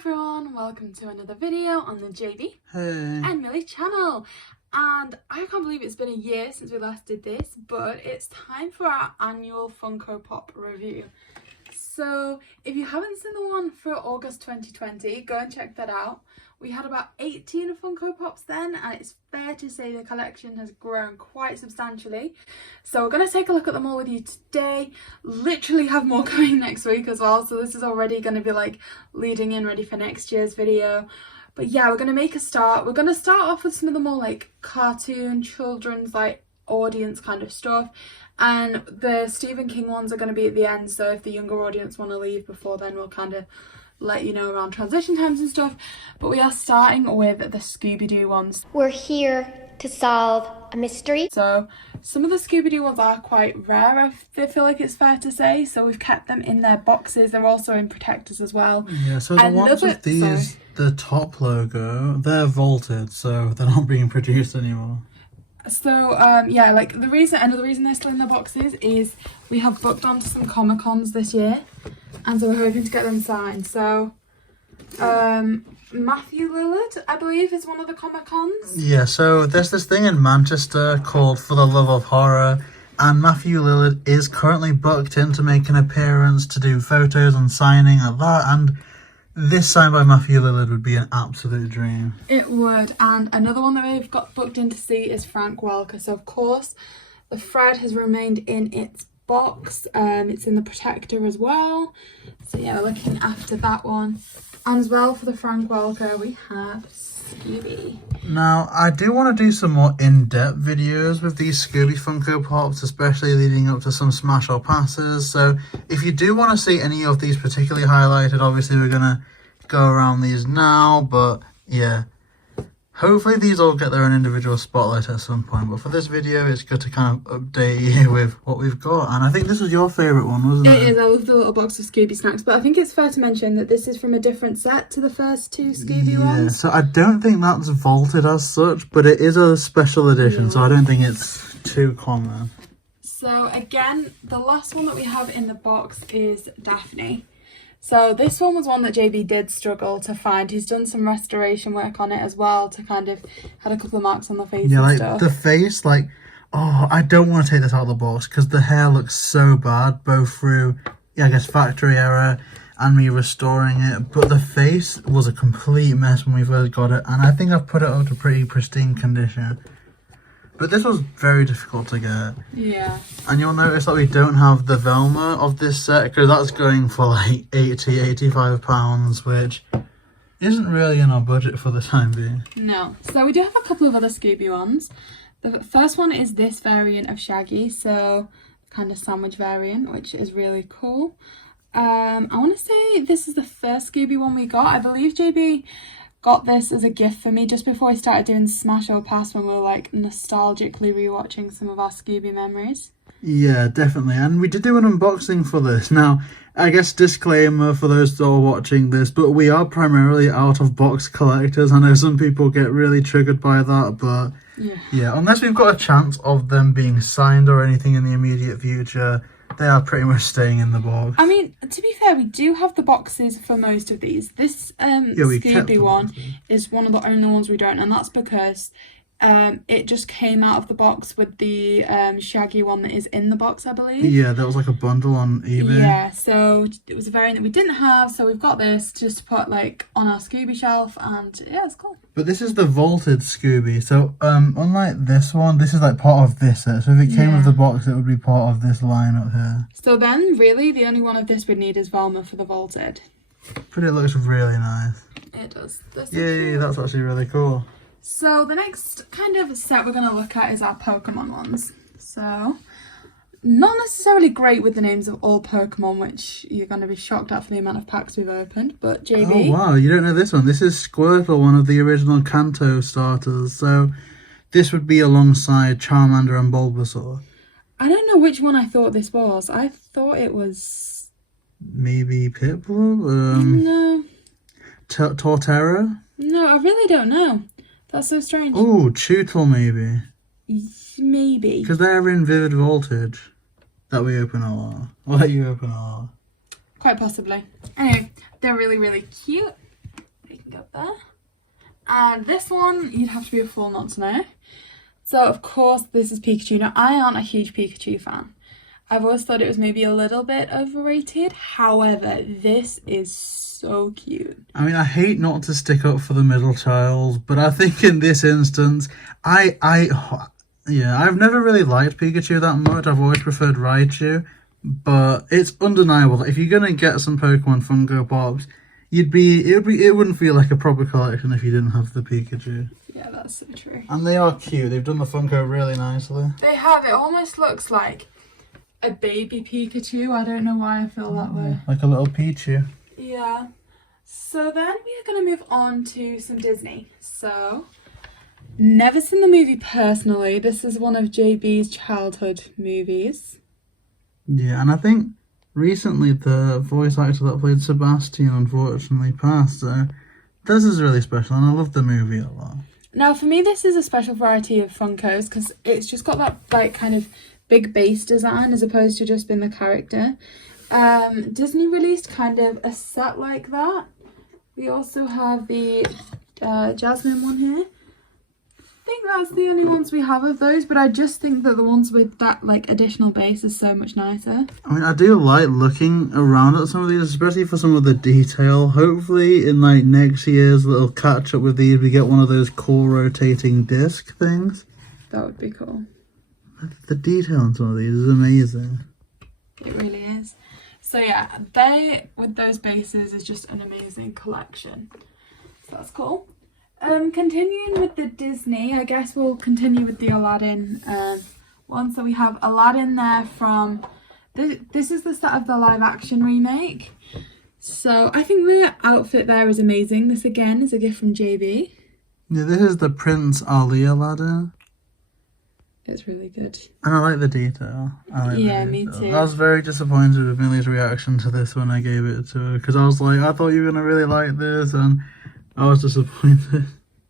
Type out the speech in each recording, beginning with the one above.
everyone, welcome to another video on the JB and Millie channel. And I can't believe it's been a year since we last did this, but it's time for our annual Funko Pop review. So if you haven't seen the one for August 2020, go and check that out. We had about 18 Funko Pops then, and it's fair to say the collection has grown quite substantially. So we're going to take a look at them all with you today. Literally have more coming next week as well, so this is already going to be like leading in ready for next year's video. But yeah, we're going to make a start. We're going to start off with some of the more like cartoon, children's like audience kind of stuff. And the Stephen King ones are going to be at the end, so if the younger audience want to leave before then, we'll kind of let you know around transition times and stuff. But we are starting with the Scooby-Doo ones. We're here to solve a mystery. So some of the Scooby-Doo ones are quite rare, I feel like it's fair to say, so we've kept them in their boxes. They're also in protectors as well. Yeah, so the ones with these, the top logo, they're vaulted, so they're not being produced anymore. So yeah, like another reason they're still in the boxes is we have booked onto some Comic-Cons this year, and so we're hoping to get them signed. So Matthew Lillard, I believe, is one of the Comic-Cons. Yeah, so there's this thing in Manchester called For the Love of Horror, and Matthew Lillard is currently booked in to make an appearance to do photos and signing at that, and this sign by Matthew Lillard would be an absolute dream. It would. And another one that we've got booked in to see is Frank Welker. So of course the Fred has remained in its box. It's in the protector as well. So yeah, we're looking after that one. And as well for the Frank Welker we have Scooby. Now, I do want to do some more in-depth videos with these Scooby Funko Pops, especially leading up to some Smash or Passes. So if you do want to see any of these particularly highlighted, obviously we're going to go around these now. But yeah, hopefully these all get their own individual spotlight at some point. But for this video, it's good to kind of update you with what we've got. And I think this was your favourite one, wasn't it? It is. I love the little box of Scooby Snacks. But I think it's fair to mention that this is from a different set to the first two Scooby ones. So I don't think that's vaulted as such, but it is a special edition, so I don't think it's too common. So again, the last one that we have in the box is Daphne. So this one was one that JB did struggle to find. He's done some restoration work on it as well to kind of had a couple of marks on the face. Yeah, and like stuff. the face, like, oh, I don't want to take this out of the box because the hair looks so bad, both through, yeah, I guess factory error and me restoring it. But the face was a complete mess when we first got it, and I think I've put it up to pretty pristine condition. But this was very difficult to get. Yeah. And you'll notice that we don't have the Velma of this set because that's going for like £85, which isn't really in our budget for the time being. No. So we do have a couple of other Scooby ones. The first one is this variant of Shaggy, so kind of sandwich variant, which is really cool. I want to say this is the first Scooby one we got. I believe JB got this as a gift for me just before I started doing Smash or Pass when we were like nostalgically rewatching some of our Scooby memories. Yeah, definitely. And we did do an unboxing for this. Now, I guess disclaimer for those that are watching this, but we are primarily out of box collectors. I know some people get really triggered by that, but yeah, unless we've got a chance of them being signed or anything in the immediate future, they are pretty much staying in the box. I mean, to be fair, we do have the boxes for most of these. This Scooby one is one of the only ones we don't, and that's because it just came out of the box with the Shaggy one that is in the box, I believe. Yeah, that was like a bundle on eBay. Yeah, so it was a variant that we didn't have, so we've got this just to put like on our Scooby shelf, and yeah, it's cool. But this is the vaulted Scooby, so unlike this one, this is like part of this set. So if it came with the box, it would be part of this line up here. So then, really, the only one of this we'd need is Velma for the vaulted. But it looks really nice. It does. Yeah, that's actually really cool. So the next kind of set we're going to look at is our Pokemon ones. So, not necessarily great with the names of all Pokemon, which you're going to be shocked at for the amount of packs we've opened, but JB. Oh wow, you don't know this one. This is Squirtle, one of the original Kanto starters. So this would be alongside Charmander and Bulbasaur. I don't know which one I thought this was. I thought it was... maybe Pitbull? No. Torterra? No, I really don't know. That's so strange. Oh, Tootle maybe. Maybe. Because they're in Vivid Voltage. That we open a lot. I'll let you open a lot. Quite possibly. Anyway, they're really, really cute. Go up there. And this one, you'd have to be a fool not to know. So, of course, this is Pikachu. Now, I aren't a huge Pikachu fan. I've always thought it was maybe a little bit overrated. However, this is so cute. I mean, I hate not to stick up for the middle child, but I think in this instance, I've never really liked Pikachu that much. I've always preferred Raichu, but it's undeniable that if you're gonna get some Pokemon Funko Pops, it wouldn't feel like a proper collection if you didn't have the Pikachu. Yeah, that's so true. And they are cute. They've done the Funko really nicely. They have. It almost looks like a baby Pikachu. I don't know why I feel that way. Like a little Pichu. Yeah. So then we're going to move on to some Disney. So, never seen the movie personally. This is one of JB's childhood movies. Yeah, and I think recently the voice actor that played Sebastian unfortunately passed, so this is really special and I love the movie a lot. Now for me this is a special variety of Funkos because it's just got that like kind of big base design as opposed to just being the character. Disney released kind of a set like that. We also have the Jasmine one here. I think that's the only ones we have of those, but I just think that the ones with that like additional base is so much nicer. I mean, I do like looking around at some of these, especially for some of the detail. Hopefully in like next year's little catch up with these, we get one of those cool rotating disc things. That would be cool. The detail on some of these is amazing. It really is. So yeah, they with those bases is just an amazing collection. So that's cool. Continuing with the Disney, I guess we'll continue with the Aladdin one. So we have Aladdin there from, this is the start of the live action remake. So I think the outfit there is amazing. This again is a gift from JB. Yeah, this is the Prince Ali Aladdin. It's really good. And I like the detail. Me too. I was very disappointed with Millie's reaction to this when I gave it to her, because I was like, I thought you were going to really like this, and I was disappointed.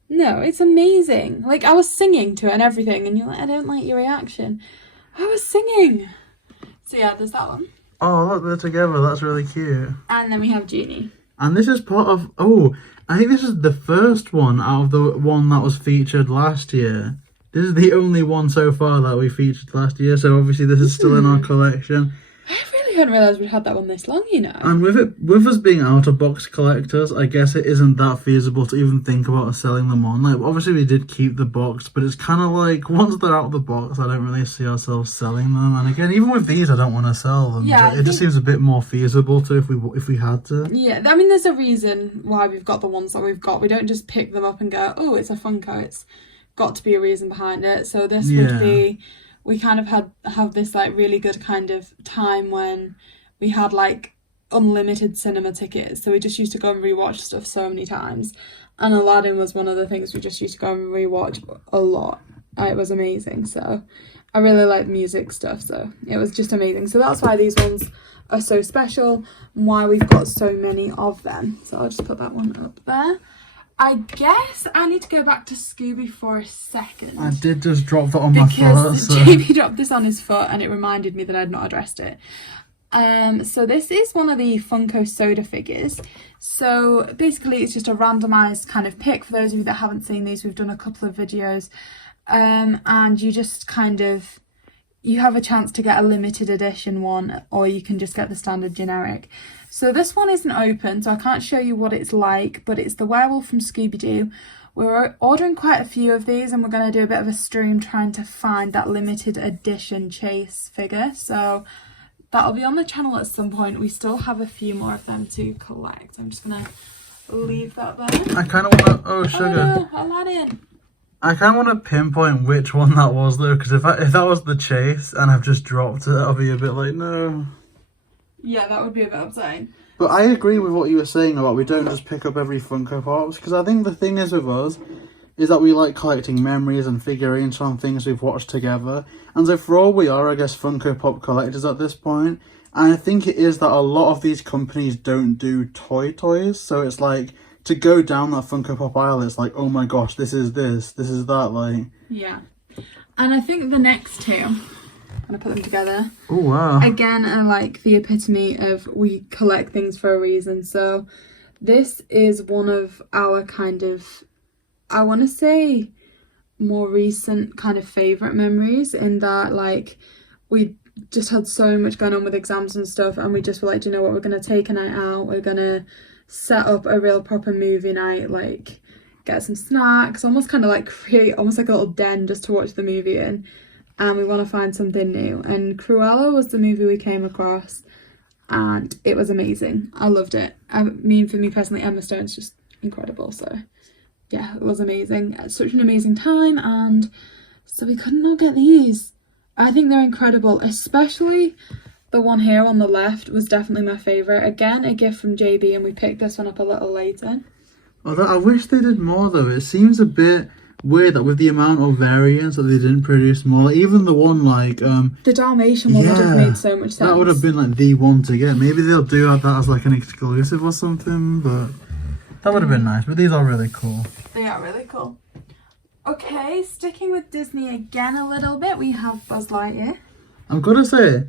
No, it's amazing. Like, I was singing to it and everything, and you're like, I don't like your reaction. I was singing. So yeah, there's that one. Oh, look, they're together. That's really cute. And then we have Genie. And this is part of... Oh, I think this is the first one out of the one that was featured last year. This is the only one so far that we featured last year, so obviously this is still in our collection. I really hadn't realised we'd had that one this long, you know. And with us being out-of-box collectors, I guess it isn't that feasible to even think about selling them on. Like, obviously we did keep the box, but it's kind of like, once they're out of the box, I don't really see ourselves selling them. And again, even with these, I don't want to sell them. Yeah, but it just seems a bit more feasible to if we had to. Yeah, I mean, there's a reason why we've got the ones that we've got. We don't just pick them up and go, oh, it's a Funko. It's got to be a reason behind it. So this would be... We kind of have this like really good kind of time when we had like unlimited cinema tickets, so we just used to go and rewatch stuff so many times, and Aladdin was one of the things we just used to go and rewatch a lot. It was amazing. So I really like music stuff, so it was just amazing. So that's why these ones are so special and why we've got so many of them. So I'll just put that one up there. I guess I need to go back to Scooby for a second. I did just drop that on my foot. Because JB dropped this on his foot and it reminded me that I'd not addressed it. So this is one of the Funko Soda figures. So basically it's just a randomised kind of pick. For those of you that haven't seen these, we've done a couple of videos. And you just kind of... You have a chance to get a limited edition one, or you can just get the standard generic. So this one isn't open, so I can't show you what it's like, but it's the werewolf from Scooby-Doo. We're ordering quite a few of these, and we're going to do a bit of a stream trying to find that limited edition chase figure. So that'll be on the channel at some point. We still have a few more of them to collect. I'm just going to leave that there. I kind of want to... Oh, sugar. Oh, no, Aladdin. I kind of want to pinpoint which one that was, though, because if that was the chase and I've just dropped it, I'll be a bit like, no. Yeah, that would be a bit upsetting. But I agree with what you were saying about we don't just pick up every Funko Pops, because I think the thing is with us is that we like collecting memories and figurines from things we've watched together. And so for all we are, I guess, Funko Pop collectors at this point, and I think it is that a lot of these companies don't do toys, so it's like... To go down that Funko Pop aisle, it's like, oh my gosh, this is that, like... Yeah. And I think the next two, I'm going to put them together. Oh, wow. Again, are like the epitome of we collect things for a reason. So this is one of our kind of, I want to say, more recent kind of favourite memories, in that like we just had so much going on with exams and stuff, and we just were like, do you know what, we're going to take a night out, we're going to set up a real proper movie night, like get some snacks, almost kind of like create almost like a little den just to watch the movie in, and we want to find something new. And Cruella was the movie we came across, and it was amazing. I loved it. I mean, for me personally, Emma Stone's just incredible, so yeah, it was amazing. It's such an amazing time, and so we couldn't not get these. I think they're incredible, especially the one here on the left was definitely my favourite. Again, a gift from JB, and we picked this one up a little later. Although I wish they did more though. It seems a bit weird that with the amount of variants that they didn't produce more. Even the one like the Dalmatian one would have made so much sense. That would have been like the one to get. Maybe they'll do that as like an exclusive or something, but that would have been nice. But these are really cool. They are really cool. Okay, sticking with Disney again a little bit, we have Buzz Lightyear. I'm gonna say,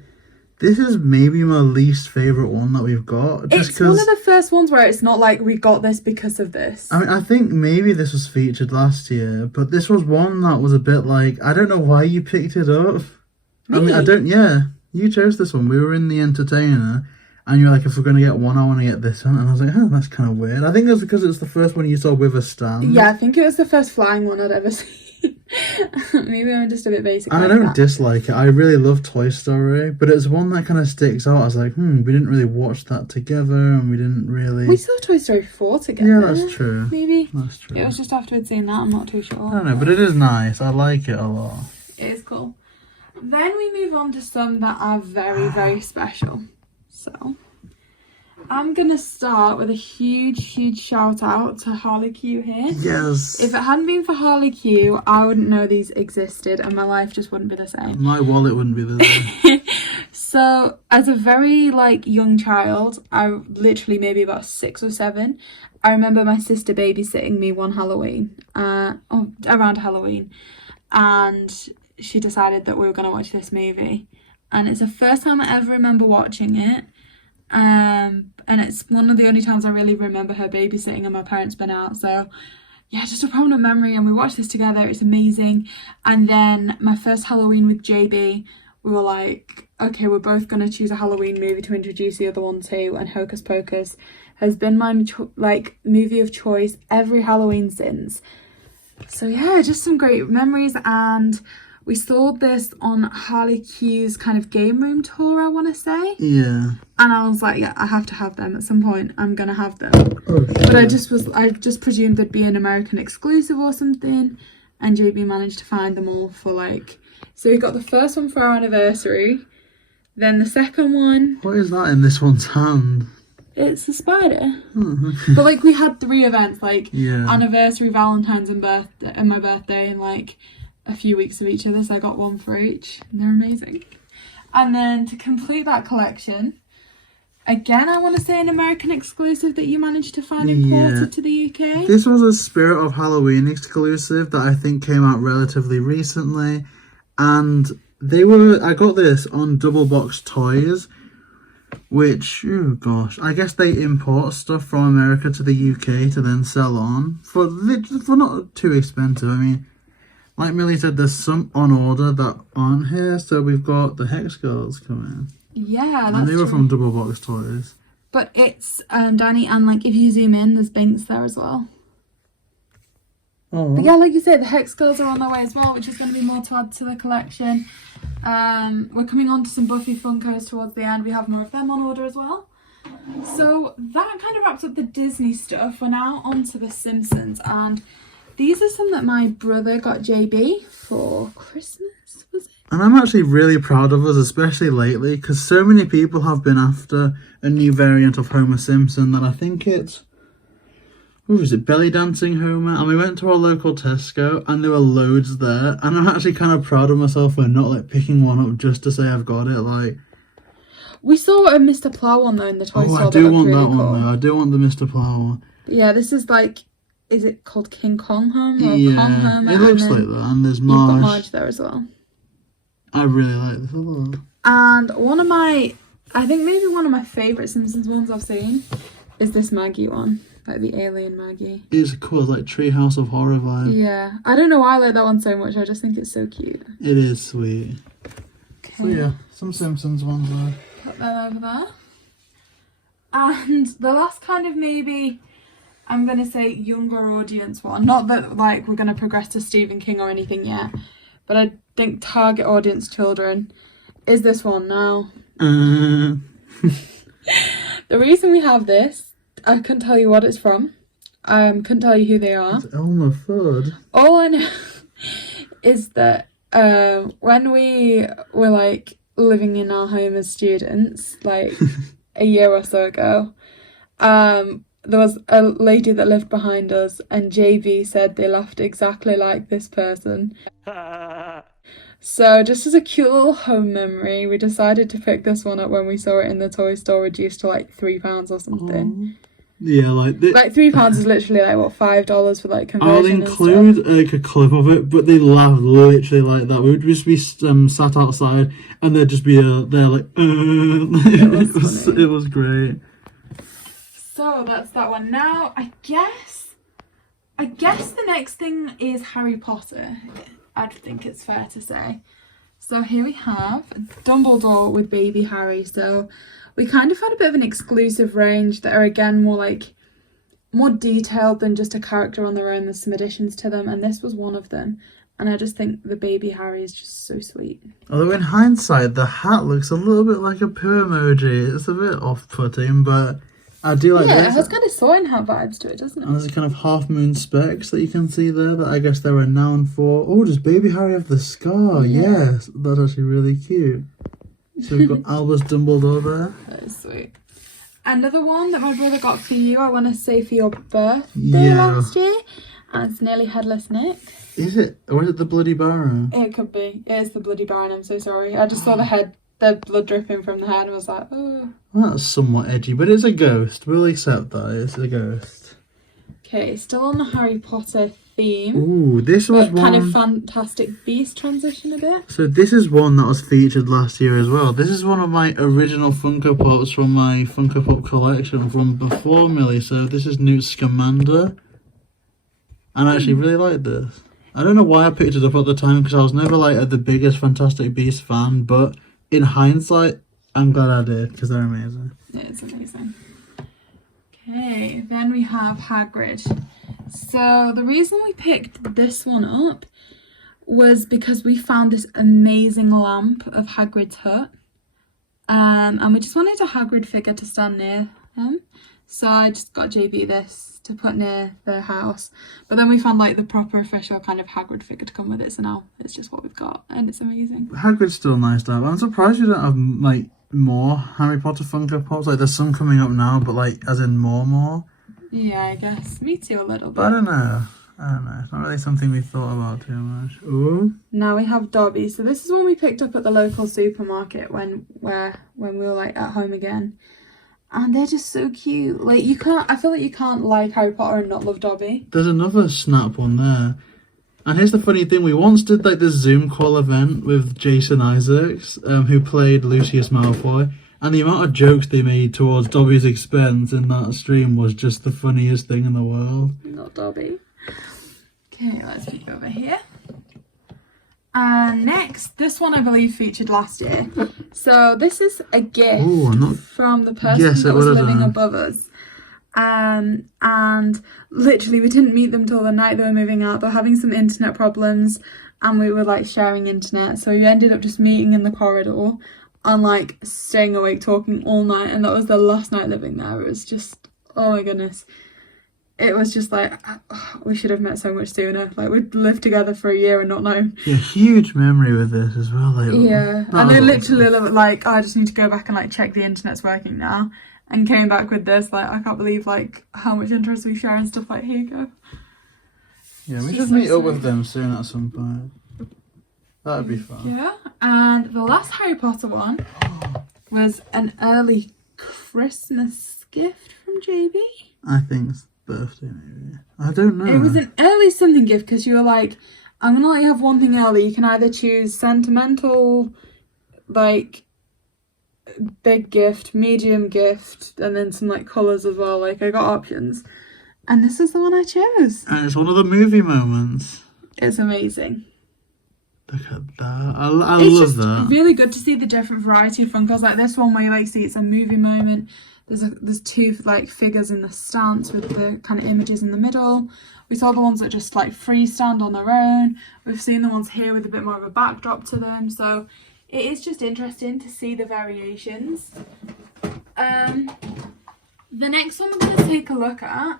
this is maybe my least favourite one that we've got. It's one of the first ones where it's not like we got this because of this. I mean, I think maybe this was featured last year, but this was one that was a bit like, I don't know why you picked it up. Me? I mean, you chose this one. We were in the entertainer, and you're like, if we're going to get one, I want to get this one. And I was like, oh, that's kind of weird. I think it was because it's the first one you saw with a stand. Yeah, I think it was the first flying one I'd ever seen. Maybe I'm just a bit basic. And I don't dislike it. I really love Toy Story, but it's one that kind of sticks out. I was like, we didn't really watch that together, and we didn't really... We saw Toy Story 4 together. Yeah, that's true. Maybe. That's true. It was just after we'd seen that, I'm not too sure. I don't know, but it is nice. I like it a lot. It is cool. Then we move on to some that are very, very special. So, I'm going to start with a huge shout out to Harley Q here. Yes. If it hadn't been for Harley Q, I wouldn't know these existed, and my life just wouldn't be the same. My wallet wouldn't be the same. So, as a very, young child, I literally maybe about 6 or 7, I remember my sister babysitting me one Halloween, around Halloween, and she decided that we were going to watch this movie. And it's the first time I ever remember watching it. And it's one of the only times I really remember her babysitting and my parents been out. So yeah, just a prominent memory, and we watched this together. It's amazing. And then my first Halloween with JB, we were like, okay, we're both going to choose a Halloween movie to introduce the other one to, and Hocus Pocus has been my movie of choice every Halloween since. So yeah, just some great memories. And we saw this on Harley Q's kind of game room tour, I want to say. Yeah. And I was like, yeah, I have to have them at some point. I'm going to have them. Okay. But I just presumed there'd be an American exclusive or something. And JB managed to find them all for so we got the first one for our anniversary. Then the second one. What is that in this one's hand? It's a spider. Oh. But we had 3 events, yeah. Anniversary, Valentine's and my birthday, and a few weeks of each other, so I got one for each, and they're amazing. And then to complete that collection, again, I want to say an American exclusive that you managed to find imported to the UK. This was a Spirit of Halloween exclusive that I think came out relatively recently, and I got this on Double Box Toys, which, oh gosh, I guess they import stuff from America to the UK to then sell on for not too expensive. I mean, like Millie said, there's some on order that aren't here. So we've got the Hex Girls coming. Yeah, that's and they were true. from Double Box Toys. But it's Danny, and if you zoom in, there's Binks there as well. Oh. But yeah, like you said, the Hex Girls are on their way as well, which is going to be more to add to the collection. We're coming on to some Buffy Funkos towards the end. We have more of them on order as well. So that kind of wraps up the Disney stuff. We're now on to the Simpsons, and these are some that my brother got JB for Christmas, was it? And I'm actually really proud of us, especially lately, because so many people have been after a new variant of Homer Simpson that I think it's... is it Belly Dancing Homer? And we went to our local Tesco, and there were loads there. And I'm actually kind of proud of myself for not picking one up just to say I've got it. We saw a Mr. Plow one though in the toy store. I do want really that cool. one though. I do want the Mr. Plow one. But yeah, this is is it called King Kong Homer or Yeah, Kong Homer? it looks like that. And there's You've got Marge. Marge there as well. I really like this a lot. And I think maybe one of my favourite Simpsons ones I've seen is this Maggie one. Like the alien Maggie. It's cool. It's like Treehouse of Horror vibe. Yeah. I don't know why I like that one so much. I just think it's so cute. It is sweet. Okay. So yeah, some Simpsons ones there. Put them over there. And the last kind of maybe, I'm going to say younger audience one. Not that like we're going to progress to Stephen King or anything yet. But I think target audience children is this one now. The reason we have this, I couldn't tell you what it's from. Couldn't tell you who they are. It's Elmer Fudd. All I know is that when we were like living in our home as students, like a year or so ago, there was a lady that lived behind us, and JB said they laughed exactly like this person. So just as a cute little home memory, we decided to pick this one up when we saw it in the toy store, reduced to like £3 or something. Yeah, like £3 is literally like what, $5 for like conversion. I'll include like a clip of it, but they laughed literally like that. We would just be sat outside, and they'd just be there like. It was great. So that's that one. Now I guess the next thing is Harry Potter. I think it's fair to say. So here we have Dumbledore with baby Harry. So we kind of had a bit of an exclusive range that are again more detailed than just a character on their own. There's some additions to them, and this was one of them. And I just think the baby Harry is just so sweet. Although in hindsight, the hat looks a little bit like a poo emoji. It's a bit off-putting, but I do like this. Yeah, it has kind of Soaring Hat vibes to it, doesn't it? And there's a kind of half-moon specks that you can see there that I guess they're a noun for. Oh, does baby Harry have the scar? Yeah. Yes, that's actually really cute. So we've got Albus Dumbledore there. That is sweet. Another one that my brother got for you, I want to say for your birthday last year. And it's Nearly Headless Nick. Is it? Or is it the Bloody Baron? It could be. It is the Bloody Baron, I'm so sorry. I just saw the blood dripping from the head, and was like, oh. Well, that's somewhat edgy, but it's a ghost. We'll accept that. It's a ghost. Okay, still on the Harry Potter theme. Ooh, this was one... kind of Fantastic Beast transition a bit. So this is one that was featured last year as well. This is one of my original Funko Pops from my Funko Pop collection from before Millie. So this is Newt Scamander. And I actually really like this. I don't know why I picked it up at the time, because I was never like the biggest Fantastic Beasts fan, but in hindsight, I'm glad I did, because they're amazing. It is amazing. Okay, then we have Hagrid. So the reason we picked this one up was because we found this amazing lamp of Hagrid's hut. And we just wanted a Hagrid figure to stand near him. So I just got JB this to put near the house. But then we found like the proper official kind of Hagrid figure to come with it. So now it's just what we've got, and it's amazing. Hagrid's still nice to have. I'm surprised you don't have like more Harry Potter Funko Pops. Like there's some coming up now, but like as in more. Yeah, I guess. Me too a little bit. But I don't know. It's not really something we thought about too much. Ooh. Now we have Dobby. So this is one we picked up at the local supermarket when we were like at home again. And they're just so cute. Like I feel like you can't like Harry Potter and not love Dobby. There's another snap one there. And here's the funny thing, we once did like this Zoom call event with Jason Isaacs, who played Lucius Malfoy. And the amount of jokes they made towards Dobby's expense in that stream was just the funniest thing in the world. Not Dobby. Okay, let's peek over here. And next, this one I believe featured last year. So this is a gift from the person that was living above us. And literally we didn't meet them till the night they were moving out. They were having some internet problems, and we were like sharing internet. So we ended up just meeting in the corridor and like staying awake talking all night. And that was the last night living there. It was just, oh my goodness. It was just like, we should have met so much sooner. Like, we'd lived together for a year and not known. Yeah, huge memory with this as well. Like, yeah, and I literally like, I just need to go back and like check the internet's working now. And came back with this, like, I can't believe like how much interest we share and stuff. Like, here you go. Yeah, we should meet up with them soon at some point. That'd be fun. Yeah, and the last Harry Potter one was an early Christmas gift from JB. I think it's birthday maybe. I don't know. It was an early something gift because you were like, I'm gonna let you have one thing early. You can either choose sentimental, like big gift, medium gift, and then some like colours as well. Like I got options. And this is the one I chose. And it's one of the movie moments. It's amazing. Look at that. I love that. It's really good to see the different variety of Funkos. Like this one where you like see it's a movie moment. There's two like figures in the stance with the kind of images in the middle. We saw the ones that just like freestand on their own. We've seen the ones here with a bit more of a backdrop to them. So it is just interesting to see the variations. The next one we're going to take a look at,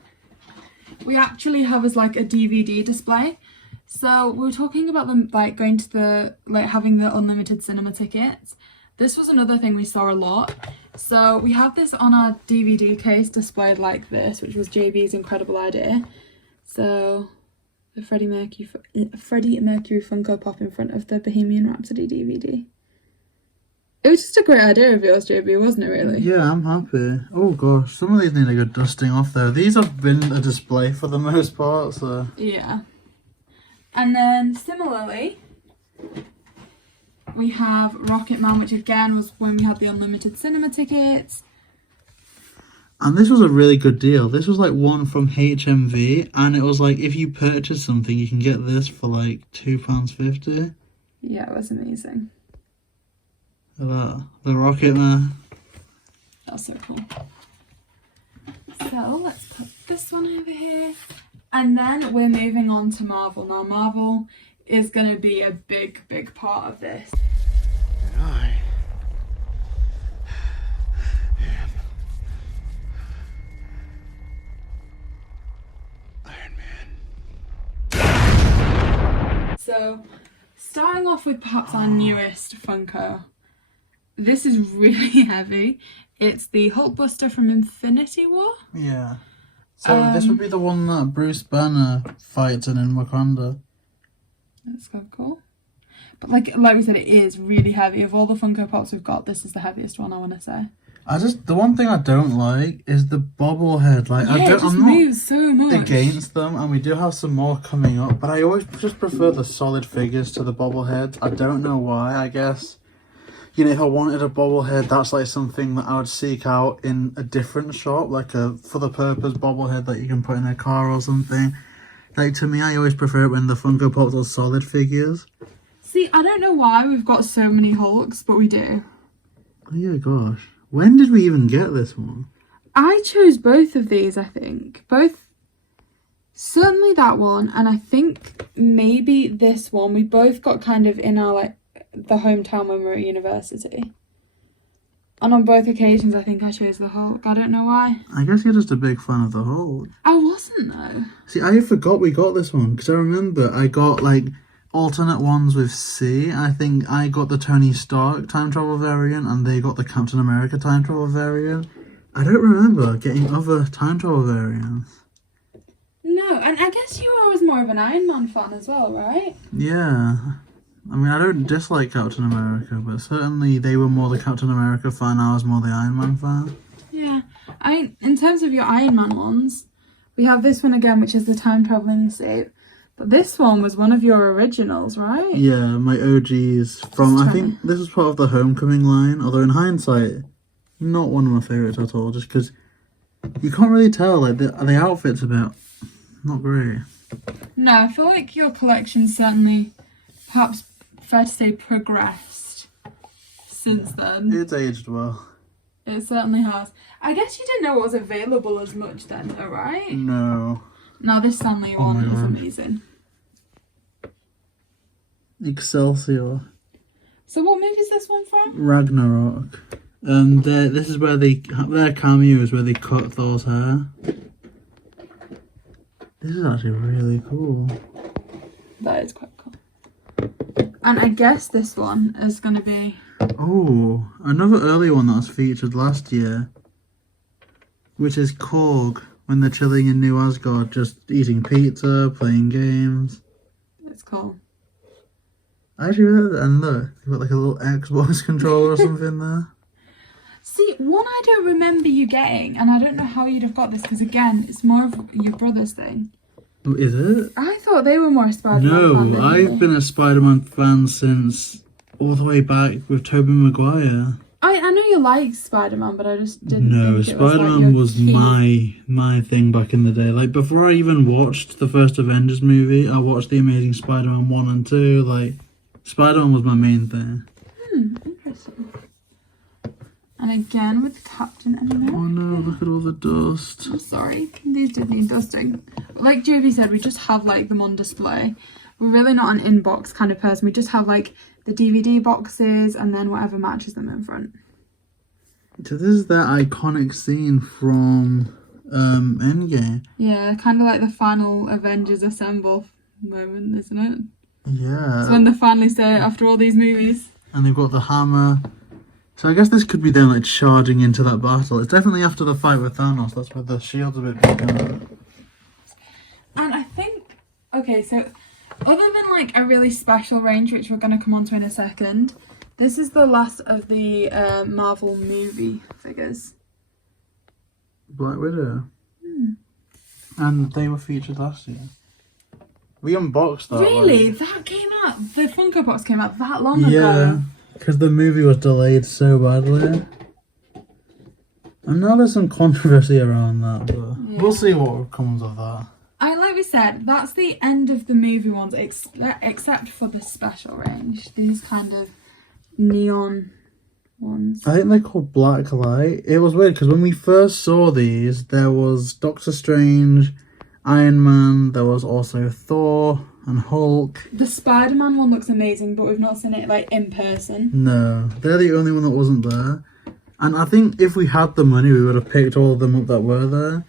we actually have as like a DVD display. So we were talking about them like going to the, like having the unlimited cinema tickets. This was another thing we saw a lot. So we have this on our DVD case displayed like this, which was JB's incredible idea. So the Freddie Mercury Funko Pop in front of the Bohemian Rhapsody DVD. It was just a great idea of yours, JB, wasn't it, really? Yeah, I'm happy. Oh gosh, some of these need a good dusting off though. These have been a display for the most part, so... Yeah. And then similarly, we have Rocket Man, which again was when we had the unlimited cinema tickets. And this was a really good deal. This was like one from HMV, and it was like if you purchase something, you can get this for like £2.50. Yeah, it was amazing. Look at that. The Rocket Man. That's so cool. So let's put this one over here. And then we're moving on to Marvel. Now Marvel is going to be a big, big part of this. And I am Iron Man. So starting off with perhaps our newest Funko. This is really heavy. It's the Hulkbuster from Infinity War. Yeah. So this would be the one that Bruce Banner fights in Wakanda. That's so cool. But like we said, it is really heavy. Of all the Funko Pops we've got, this is the heaviest one, I want to say. The one thing I don't like is the bobblehead. Like, yeah, I'm not moves so much. against them, and we do have some more coming up, but I always just prefer the solid figures to the bobbleheads. I don't know why, I guess. You know, if I wanted a bobblehead, that's like something that I would seek out in a different shop, like a for the purpose bobblehead that you can put in a car or something. Like, to me, I always prefer it when the Funko Pops are solid figures. See, I don't know why we've got so many Hulks, but we do. Oh yeah, gosh. When did we even get this one? I chose both of these, I think. Both. Certainly that one, and I think maybe this one. We both got kind of in our, like, the hometown when we were at university. And on both occasions, I think I chose the Hulk. I don't know why. I guess you're just a big fan of the Hulk. I wasn't, though. See, I forgot we got this one, because I remember I got, like, alternate ones with C. I think I got the Tony Stark time travel variant, and they got the Captain America time travel variant. I don't remember getting other time travel variants. No, and I guess you were always more of an Iron Man fan as well, right? Yeah. I mean, I don't dislike Captain America, but certainly they were more the Captain America fan, I was more the Iron Man fan. Yeah. In terms of your Iron Man ones, we have this one again, which is the time travelling suit. But this one was one of your originals, right? Yeah, my OGs from, I think this was part of the Homecoming line, although in hindsight, not one of my favourites at all, just because you can't really tell, like, the outfit's a bit not great. No, I feel like your collection certainly, perhaps fair to say, progressed since then. It's aged well. It certainly has. I guess you didn't know what was available as much then, though, right? No. Now this Stanley one is amazing. Excelsior. So what movie is this one from? Ragnarok. And this is where their cameo is where they cut Thor's hair. This is actually really cool. That is quite cool. And I guess this one is going to be... Oh, another early one that was featured last year. Which is Korg, when they're chilling in New Asgard, just eating pizza, playing games. It's cool. I actually really, and look, they've got like a little Xbox controller or something there. See, one I don't remember you getting, and I don't know how you'd have got this, because again, it's more of your brother's thing. Oh, is it? I thought they were more a Spider-Man fan than I've been a Spider-Man fan since all the way back with Tobey Maguire. I know you like Spider-Man, but I just didn't No, think it was, Spider-Man was key. my thing back in the day. Like, before I even watched the first Avengers movie, I watched The Amazing Spider-Man 1 and 2. Like, Spider-Man was my main thing. Interesting. And again with Captain America. Oh no, look at all the dust. I'm sorry, these did need dusting. Like JV said, we just have like them on display. We're really not an inbox kind of person. We just have like the DVD boxes and then whatever matches them in front. So this is that iconic scene from Endgame. Yeah, kind of like the final Avengers Assemble moment, isn't it? Yeah. So when they finally say it after all these movies. And they've got the hammer. So I guess this could be them like charging into that battle. It's definitely after the fight with Thanos. That's where the shield's a bit bigger. And I think, okay, so other than like a really special range, which we're going to come on to in a second, this is the last of the Marvel movie figures. Black Widow. And they were featured last year. We unboxed that. Really? That came out, the Funko Pops came out that long ago? Yeah, because the movie was delayed so badly. And now there's some controversy around that, but we'll see what comes of that. Like we said, that's the end of the movie ones, except for the special range. These kind of neon ones. I think they're called Black Light. It was weird because when we first saw these, there was Doctor Strange, Iron Man, there was also Thor and Hulk. The Spider-Man one looks amazing, but we've not seen it like in person. No, they're the only one that wasn't there. And I think if we had the money, we would have picked all of them up that were there.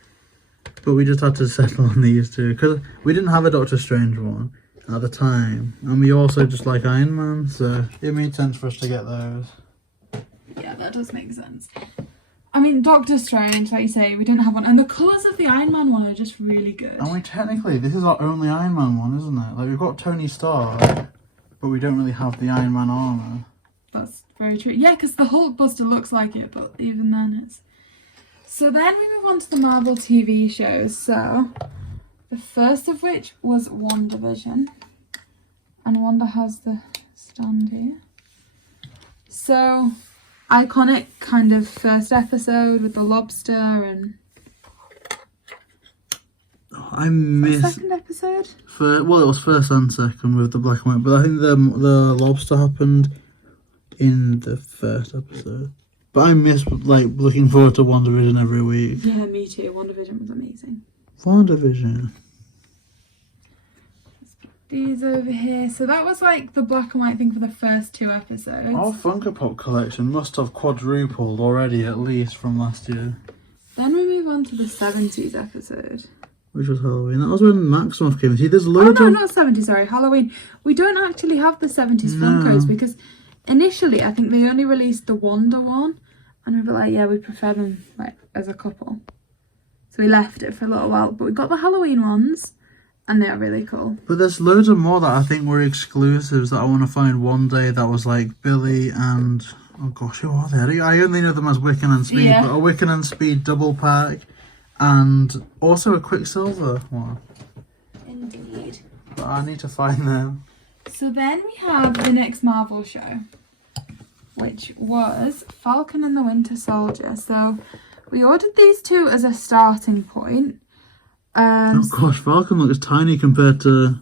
But we just had to settle on these two because we didn't have a Doctor Strange one at the time. And we also just like Iron Man, so it made sense for us to get those. Yeah, that does make sense. I mean, Doctor Strange, like you say, we didn't have one. And the colours of the Iron Man one are just really good. And technically, this is our only Iron Man one, isn't it? Like, we've got Tony Stark, but we don't really have the Iron Man armour. That's very true. Yeah, because the Hulkbuster looks like it, but even then it's... So then we move on to the Marvel TV shows. So, the first of which was WandaVision. And Wanda has the stand here. So... iconic kind of first episode with the lobster and I miss second episode. Well, it was first and second with the black and white, but I think the lobster happened in the first episode. But I miss like looking forward to WandaVision every week. Yeah, me too. WandaVision was amazing. WandaVision. These over here. So that was like the black and white thing for the first 2 episodes. Our Funko Pop collection must have quadrupled already, at least from last year. Then we move on to the 70s episode. Which was Halloween. That was when Maximoff came. See, there's loads Oh no, of... not 70s, sorry, Halloween. We don't actually have the 70s Funkos because initially I think they only released the Wanda one. And we were like, yeah, we prefer them like as a couple. So we left it for a little while. But we got the Halloween ones. And they are really cool. But there's loads of more that I think were exclusives that I want to find one day that was like Billy and... oh gosh, who are they? I only know them as Wiccan and Speed, but a Wiccan and Speed double pack and also a Quicksilver one. Indeed. But I need to find them. So then we have the next Marvel show, which was Falcon and the Winter Soldier. So we ordered these two as a starting point. Oh gosh, Falcon looks tiny compared to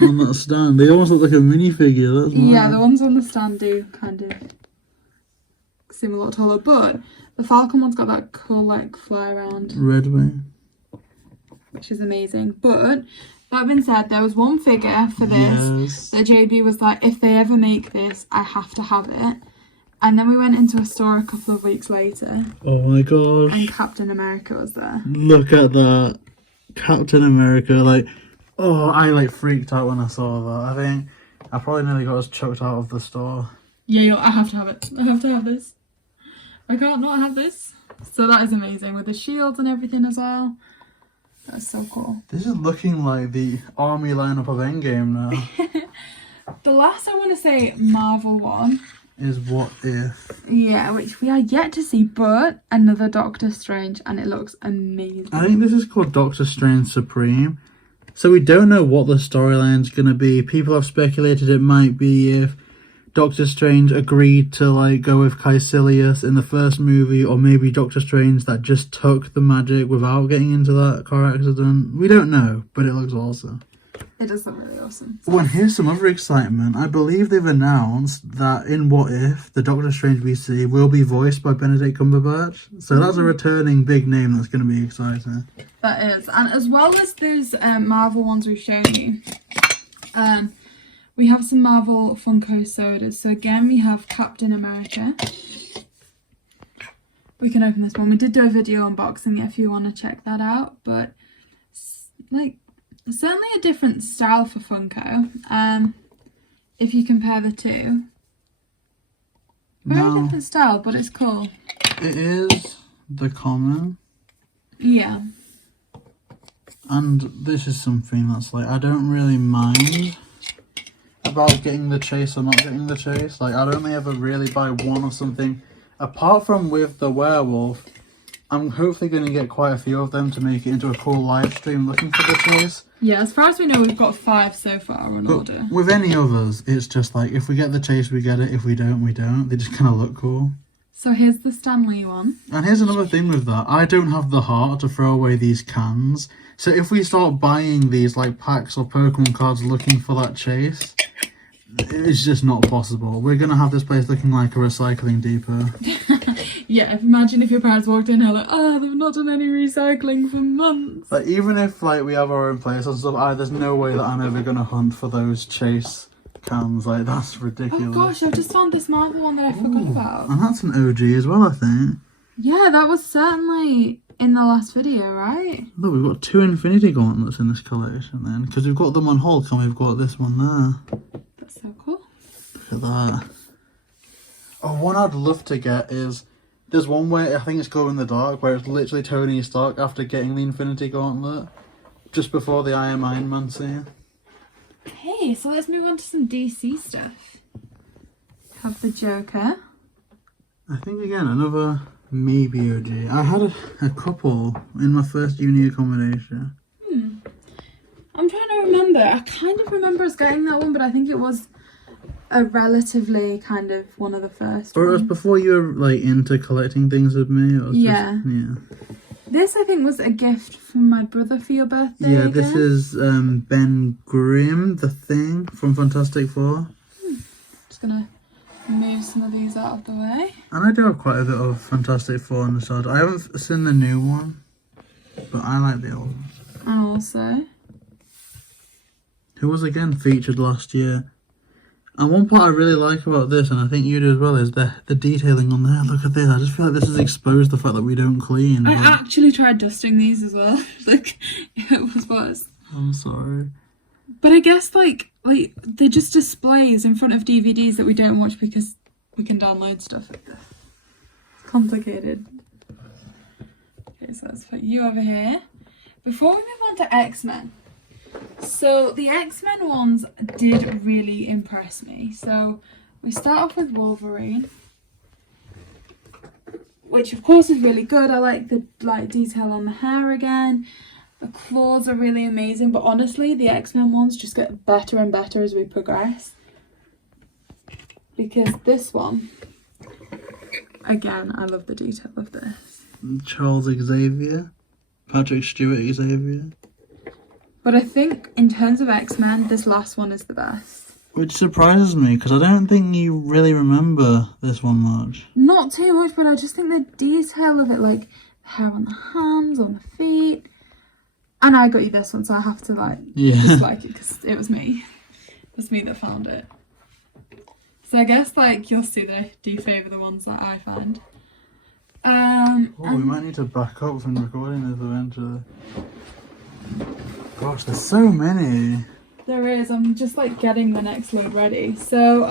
on that stand. They almost look like a minifigure. That's yeah, the ones on the stand do kind of seem a lot taller, but the Falcon one's got that cool like fly around red wing, which is amazing. But that being said, there was one figure for this that JB was like, if they ever make this, I have to have it. And then we went into a store a couple of weeks later. Oh my gosh! And Captain America was there. Look at that. Captain America, like, oh, I like freaked out when I saw that. I think I probably nearly got us chucked out of the store. Yeah, I have to have it. I have to have this. I can't not have this. So that is amazing with the shields and everything as well. That's so cool. This is looking like the army lineup of Endgame now. The last I want to say Marvel one is What If. Yeah, which we are yet to see, but another Doctor Strange, and it looks amazing. I think this is called Doctor Strange Supreme. So we don't know what the storyline's going to be. People have speculated it might be if Doctor Strange agreed to like go with Caecilius in the first movie, or maybe Doctor Strange that just took the magic without getting into that car accident. We don't know, but it looks awesome. It does look really awesome. Well, and here's some other excitement. I believe they've announced that in What If, the Doctor Strange we see will be voiced by Benedict Cumberbatch. So that's a returning big name that's going to be exciting. That is. And as well as those Marvel ones we've shown you, we have some Marvel Funko sodas. So again, we have Captain America. We can open this one. We did do a video unboxing it if you want to check that out. But, like, certainly a different style for Funko. If you compare the two. Very different style, but it's cool. It is the common. Yeah. And this is something that's like, I don't really mind about getting the chase or not getting the chase. Like, I'd only ever really buy one or something. Apart from with the werewolf, I'm hopefully going to get quite a few of them to make it into a cool live stream looking for the chase. Yeah, as far as we know, we've got 5 so far on order. With any others, it's just like, if we get the chase, we get it. If we don't, we don't. They just kind of look cool. So here's the Stan Lee one. And here's another thing with that. I don't have the heart to throw away these cans. So if we start buying these like packs or Pokemon cards looking for that chase, it's just not possible. We're going to have this place looking like a recycling depot. Yeah, imagine if your parents walked in and like, they've not done any recycling for months. Like, even if like we have our own place and stuff, there's no way that I'm ever going to hunt for those chase cans. Like, that's ridiculous. Oh gosh, I've just found this Marvel one that I forgot about. And that's an OG as well, I think. Yeah, that was certainly in the last video, right? Look, we've got 2 Infinity Gauntlets in this collection then, because we've got them on Hulk and we've got this one there. That's so cool. Look at that. Oh, one I'd love to get is, there's one where I think it's Glow in the Dark, where it's literally Tony Stark after getting the Infinity Gauntlet, just before the Iron Man scene. Hey, so let's move on to some DC stuff. Have the Joker. I think again, another maybe OG. I had a couple in my first uni accommodation. I'm trying to remember. I kind of remember us getting that one, but I think it was a relatively kind of one of the first Or it was ones. before you were like into collecting things with me? Or Yeah. Yeah. This, I think, was a gift from my brother for your birthday. Yeah, this is Ben Grimm, the Thing from Fantastic Four. Just gonna move some of these out of the way. And I do have quite a bit of Fantastic Four on the side. I haven't seen the new one, but I like the old one. And also, Who was again featured last year. And one part I really like about this, and I think you do as well, is the detailing on there. Look at this. I just feel like this has exposed the fact that we don't clean. I actually tried dusting these as well. Like, it was worse. I'm sorry. But I guess, like they're just displays in front of DVDs that we don't watch because we can download stuff. It's complicated. Okay, so let's put you over here. Before we move on to X-Men. So the X-Men ones did really impress me. So we start off with Wolverine, which of course is really good. I like the detail on the hair again. The claws are really amazing, but honestly the X-Men ones just get better and better as we progress. Because this one, again, I love the detail of this. Charles Xavier. Patrick Stewart Xavier. But I think in terms of X-Men, this last one is the best. Which surprises me, because I don't think you really remember this one much. Not too much, but I just think the detail of it, like the hair on the hands, on the feet. And I got you this one, so I have to just like it, because it was me. It was me that found it. So I guess you'll see that I do favour the ones that I find. We might need to back up from recording this eventually. Gosh, there's so many. There is. I'm just getting the next load ready. So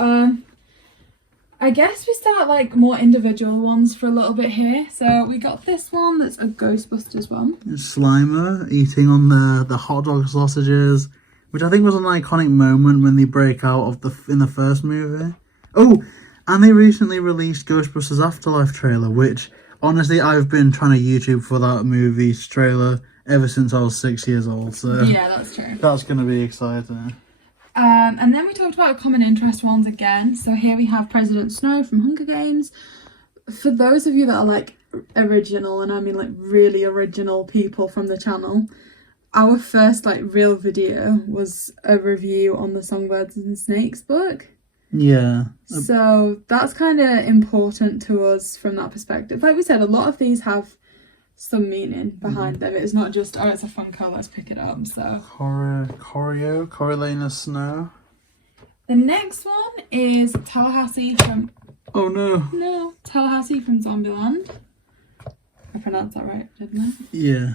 I guess we start more individual ones for a little bit here. So we got this one that's a Ghostbusters one. It's Slimer eating on the hot dog sausages, which I think was an iconic moment when they break out in the first movie. Oh, and they recently released Ghostbusters Afterlife trailer, which honestly I've been trying to YouTube for that movie's trailer ever since I was 6 years old, so yeah, that's true. That's going to be exciting. And then we talked about common interest ones again. So here we have President Snow from Hunger Games. For those of you that are like original, and I mean like really original people from the channel, our first like real video was a review on the Songbirds and Snakes book. Yeah. So that's kind of important to us from that perspective. Like we said, a lot of these have some meaning behind them. It's not just, oh, it's a Funko, let's pick it up. So Coriolanus Snow. the next one is Tallahassee from... Oh no. No, Tallahassee from Zombieland. I pronounced that right, didn't I? Yeah.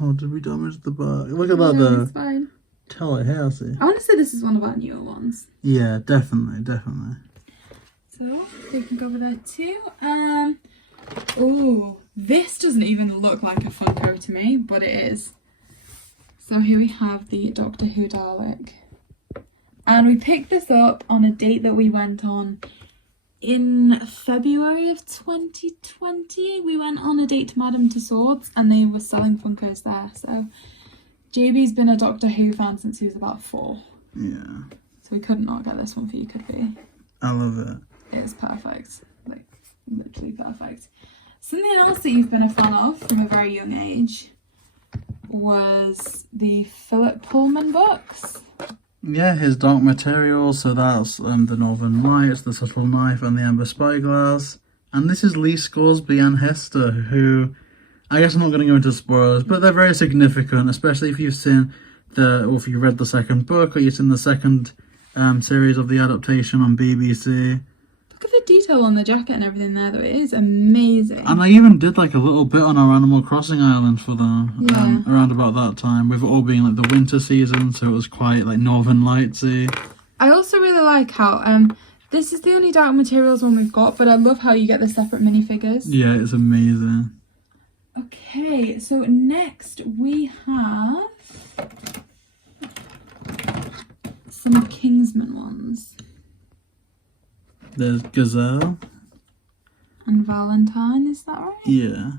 Oh, did we damage the bar? Look at that Yeah, though. it's fine. Tallahassee. I want to say this is one of our newer ones. Yeah, definitely. So we can go over there too. Oh, this doesn't even look like a Funko to me, but it is. So here we have the Doctor Who Dalek. And we picked this up on a date that we went on in February of 2020. We went on a date to Madame Tussauds and they were selling Funkos there. So JB's been a Doctor Who fan since he was about 4. Yeah. So we could not get this one for you, could we? I love it. It's perfect. Like, literally perfect. Something else that you've been a fan of from a very young age was the Philip Pullman books. Yeah, his Dark Materials, so that's the Northern Lights, the Subtle Knife, and the Amber Spyglass. And this is Lee Scoresby and Hester, who, I guess I'm not going to go into spoilers, but they're very significant, especially if you've seen or if you read the second book, or you've seen the second series of the adaptation on BBC. Look at the detail on the jacket and everything there, though. It is amazing. And I even did like a little bit on our Animal Crossing island for them around about that time, with it all being like the winter season, so it was quite like Northern Lightsy. I also really like how this is the only Dark Materials one we've got, but I love how you get the separate minifigures. Yeah, it's amazing. Okay, so next we have some Kingsman ones. There's Gazelle. And Valentine, is that right? Yeah.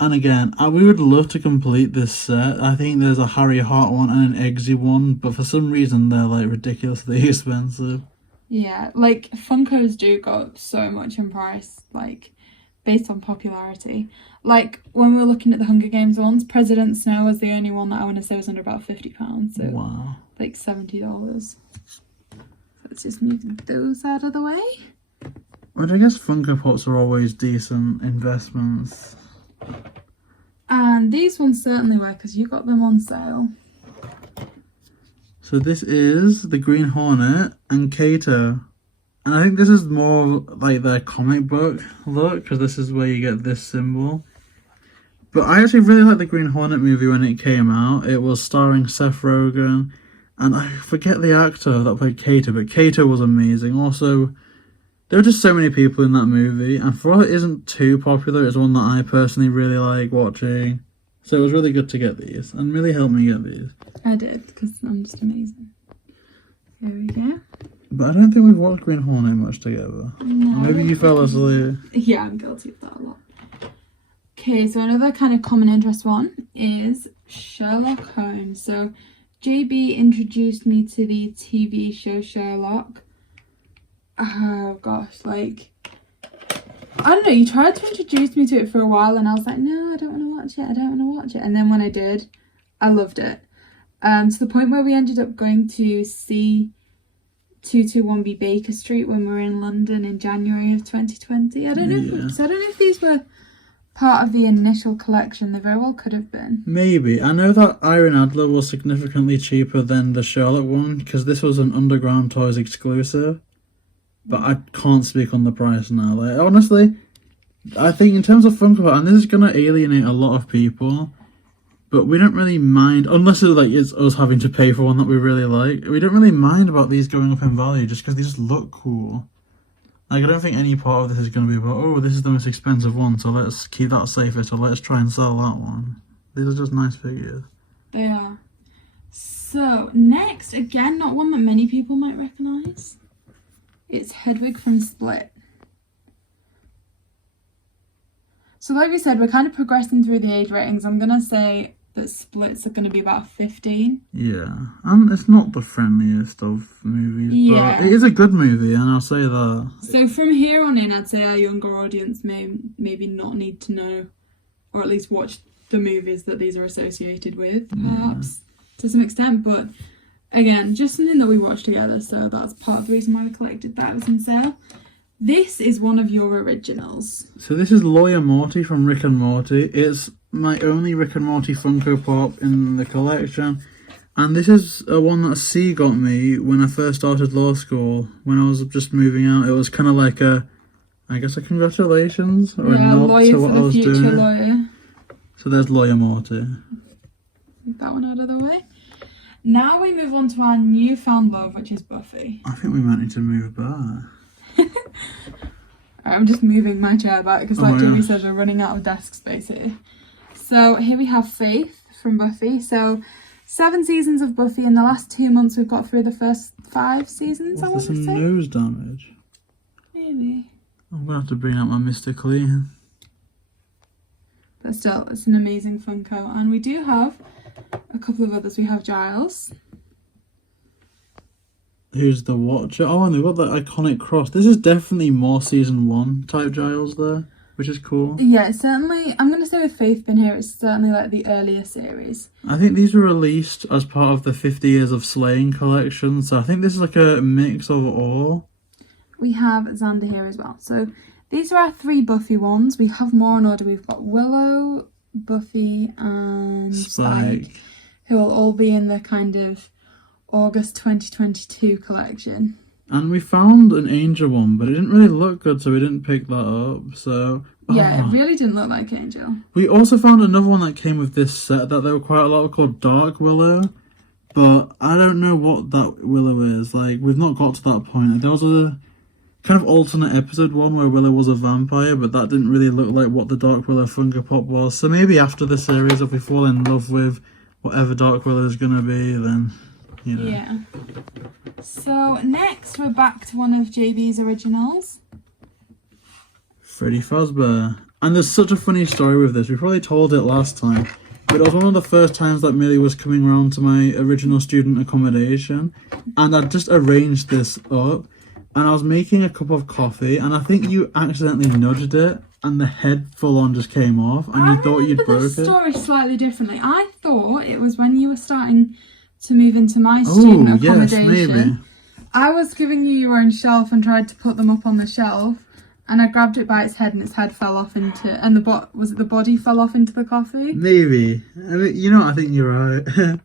And again, we would love to complete this set. I think there's a Harry Hart one and an Eggsy one, but for some reason they're like ridiculously expensive. Yeah, like Funkos do go up so much in price, like based on popularity. Like when we were looking at the Hunger Games ones, President Snow was the only one that I want to say was under about £50. So Wow. like $70. So let's just move those out of the way. But I guess Funko Pops are always decent investments. And these ones certainly were, because you got them on sale. So this is the Green Hornet and Kato. And I think this is more like their comic book look, because this is where you get this symbol. But I actually really liked the Green Hornet movie when it came out. It was starring Seth Rogen. And I forget the actor that played Kato, but Kato was amazing. Also, there were just so many people in that movie. And for all it isn't too popular, it's one that I personally really like watching. So it was really good to get these. And really helped me get these. I did, because I'm just amazing. Here we go. But I don't think we've watched Green Hornet much together. No. Maybe you fell asleep. Yeah, I'm guilty of that a lot. Okay, so another kind of common interest one is Sherlock Holmes. So JB introduced me to the TV show Sherlock. Oh gosh, like, I don't know, you tried to introduce me to it for a while and I was like, no, I don't want to watch it. And then when I did, I loved it. To the point where we ended up going to see 221B Baker Street when we were in London in January of 2020. I don't know if these were part of the initial collection. They very well could have been. Maybe. I know that Iron Adler was significantly cheaper than the Sherlock one, because this was an Underground Toys exclusive. But I can't speak on the price now. Like, honestly, I think in terms of Funko Pop, and this is going to alienate a lot of people, but we don't really mind, unless it's us having to pay for one that we really like, we don't really mind about these going up in value just because they just look cool. Like, I don't think any part of this is going to be about, oh, this is the most expensive one, so let's keep that safer, so let's try and sell that one. These are just nice figures. They are. So, next, again, not one that many people might recognise. It's Hedwig from Split. So like we said, we're kind of progressing through the age ratings. I'm going to say that splits are going to be about 15. Yeah, and it's not the friendliest of movies, Yeah. but it is a good movie, and I'll say that. So from here on in, I'd say our younger audience may maybe not need to know, or at least watch the movies that these are associated with, perhaps, to some extent. But again, just something that we watched together, so that's part of the reason why we collected that. It was on sale. This is one of your originals. So this is Lawyer Morty from Rick and Morty. It's my only Rick and Morty Funko Pop in the collection. And this is one that C got me when I first started law school. When I was just moving out, it was kind of like I guess a congratulations or a nod lawyer to what for I the was future doing. lawyer. So there's Lawyer Morty. Get that one out of the way. Now we move on to our newfound love, which is Buffy. I think we might need to move back. I'm just moving my chair back because, like Jamie yeah. says, we're running out of desk space here. So here we have Faith from Buffy. So 7 seasons of Buffy. In the last 2 months, we've got through the first 5 seasons. I want What's to some say. nose damage? Maybe. I'm gonna have to bring out my Mr. Clean. But still, it's an amazing Funko. And we do have a couple of others. We have Giles. Who's the Watcher? Oh, and they've got that iconic cross. This is definitely more season 1 type Giles there, which is cool. Yeah, it's certainly, I'm going to say with Faith been here, it's certainly like the earlier series. I think these were released as part of the 50 Years of Slaying collection, so I think this is like a mix of all. We have Xander here as well. So these are our 3 Buffy ones. We have more in order. We've got Willow, Buffy and Spike, who will all be in the kind of August 2022 collection. And we found an Angel one, but it didn't really look good, so we didn't pick that up. So Yeah, it really didn't look like Angel. We also found another one that came with this set that there were quite a lot of called Dark Willow, but I don't know what that Willow is. Like, we've not got to that point. There was a kind of alternate episode one where Willow was a vampire, but that didn't really look like what the Dark Willow Funko Pop was. So maybe after the series, if we fall in love with whatever Dark Willow is going to be, then, you know. Yeah. So next we're back to one of JB's originals. Freddy Fazbear. And there's such a funny story with this. We probably told it last time, but it was one of the first times that Millie was coming around to my original student accommodation, and I'd just arranged this up, and I was making a cup of coffee, and I think you accidentally nudged it, and the head full on just came off, and you thought you'd broke it. I remember the story slightly differently. I thought it was when you were starting to move into my student accommodation. Yes, maybe. I was giving you your own shelf and tried to put them up on the shelf, and I grabbed it by its head, and its head fell off into, and the body fell off into the coffee? Maybe. I mean, you know, I think you're right.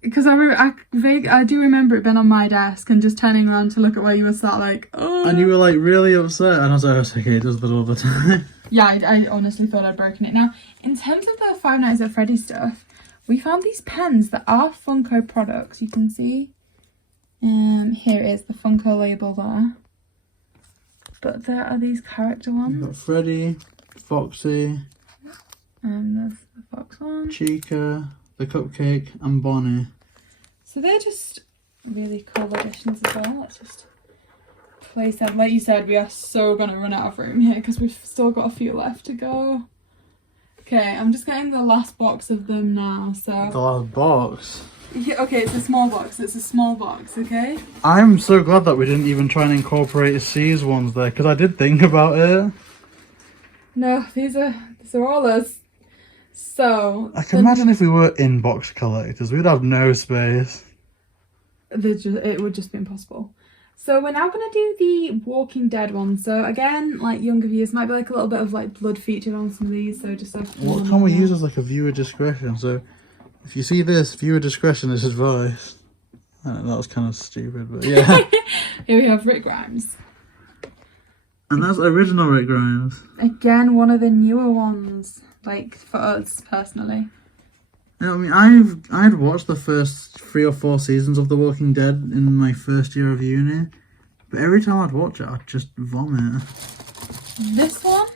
Because I do remember it being on my desk and just turning around to look at where you were sat, like, oh. And you were like really upset, and I was like, okay, it does that all the time. Yeah, I honestly thought I'd broken it. Now, in terms of the Five Nights at Freddy's stuff, we found these pens that are Funko products. You can see, here is the Funko label there. But there are these character ones. You've got Freddy, Foxy, There's the Fox one. Chica, the Cupcake, and Bonnie. So they're just really cool additions as well. Let's just place them. Like you said, we are so going to run out of room here because we've still got a few left to go. Okay, I'm just getting the last box of them now, so... The last box? Yeah, okay, it's a small box. It's a small box, okay? I'm so glad that we didn't even try and incorporate C's ones there, because I did think about it. No, these are all us. So... I can imagine if we were in-box collectors, we'd have no space. It would just be impossible. So we're now going to do the Walking Dead one. So again, like younger viewers, might be like a little bit of like blood featured on some of these. So just like... What can we use as like a viewer discretion? So if you see this, viewer discretion is advice. That was kind of stupid, but yeah. Here we have Rick Grimes. And that's original Rick Grimes. Again, one of the newer ones, like for us personally. Yeah, I mean, I'd watched the first 3 or 4 seasons of The Walking Dead in my first year of uni, but every time I'd watch it, I'd just vomit. This one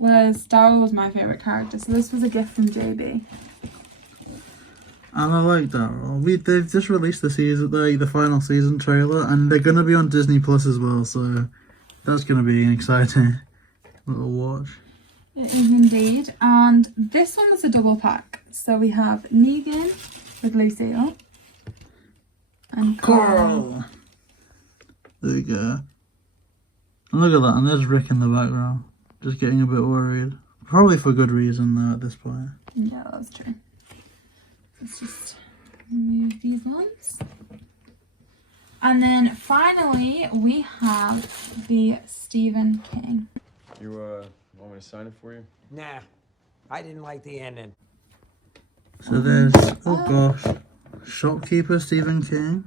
Daryl was my favourite character, so this was a gift from JB. And I like Daryl. They've just released the final season trailer, and they're gonna be on Disney Plus as well, so that's gonna be an exciting little watch. It is indeed, and this one was a double pack. So we have Negan with Lucille. And Carl. There we go. And look at that, and there's Rick in the background. Just getting a bit worried. Probably for good reason though at this point. Yeah, that's true. Let's just remove these ones. And then finally we have the Stephen King. You want me to sign it for you? Nah, I didn't like the ending. So there's, oh gosh, Shopkeeper Stephen King,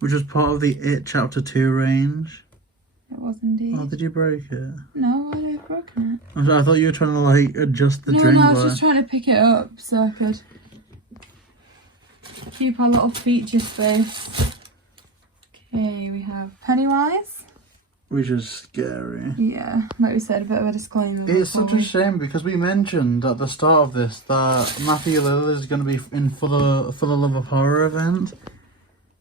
which was part of the It Chapter 2 range. It was indeed. Oh, did you break it? No, I'd have broken it. I'm sorry, I thought you were trying to like adjust the drink. No, I was bar. just trying to pick it up so I could keep our little feature space. Okay, we have Pennywise. Which is scary. Yeah, like we said, a bit of a disclaimer. It's such a shame because we mentioned at the start of this that Matthew Lillard is going to be in for the Love of Horror event.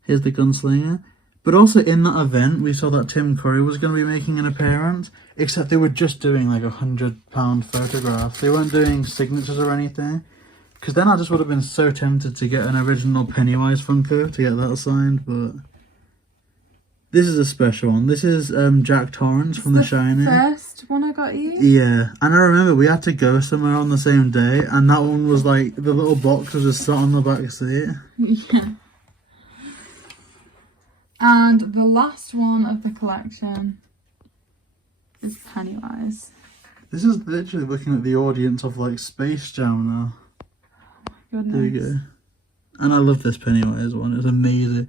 Here's the Gunslinger. But also in that event, we saw that Tim Curry was going to be making an appearance, except they were just doing like £100 photographs. They weren't doing signatures or anything. Because then I just would have been so tempted to get an original Pennywise Funko to get that signed, but this is a special one. This is Jack Torrance from The Shining. First one I got you? Yeah, and I remember we had to go somewhere on the same day, and that one was like, the little box was just sat on the back seat. Yeah. And the last one of the collection is Pennywise. This is literally looking at the audience of like Space Jam now. Goodness. There you go. And I love this Pennywise one, it's amazing.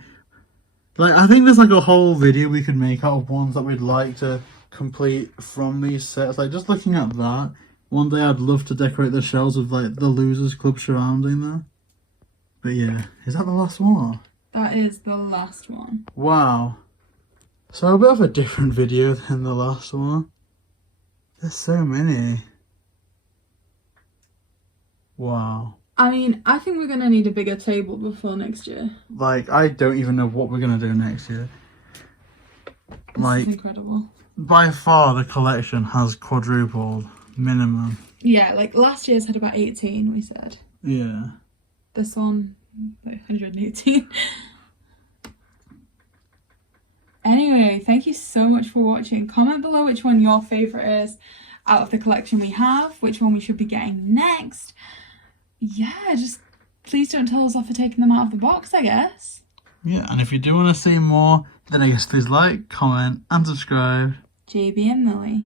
Like, I think there's like a whole video we could make out of ones that we'd like to complete from these sets. Like, just looking at that, one day I'd love to decorate the shelves of like the Losers Club surrounding them. But yeah, is that the last one? That is the last one. Wow. So a bit of a different video than the last one. There's so many. Wow. I mean, I think we're going to need a bigger table before next year. Like, I don't even know what we're going to do next year. Like, This is incredible. by far the collection has quadrupled, minimum. Yeah, like last year's had about 18, we said. Yeah. This one, like 118. Anyway, thank you so much for watching. Comment below which one your favourite is out of the collection we have, which one we should be getting next. Yeah, just please don't tell us off for taking them out of the box, I guess. Yeah, and if you do want to see more, then I guess please like, comment, and subscribe. JB and Millie.